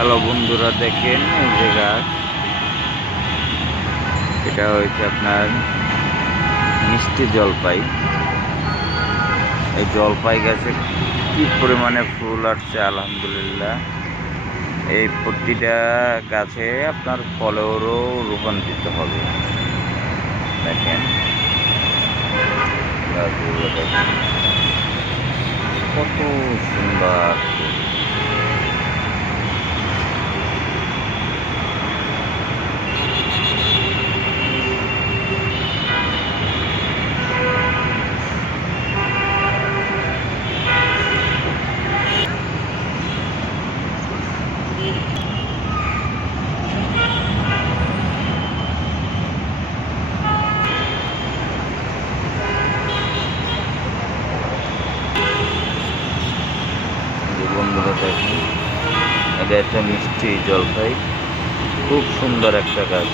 Hello বন্ধুরা, দেখেন এই যে গাছ, এটা হয়েছে আপনার মিষ্টি জলপাই। এই জলপাই গাছে কি পরিমাণে ফুল আসছে আলহামদুলিল্লাহ। এই প্রতিটা গাছে আপনার ফলেরও রূপান্তরিত হবে। দেখেন গাছগুলো, দেখেন কত সুন্দর ফুল। বন্ধুরা দেখেন, এটা একটা মিষ্টি জলপাই, খুব সুন্দর একটা গাছ।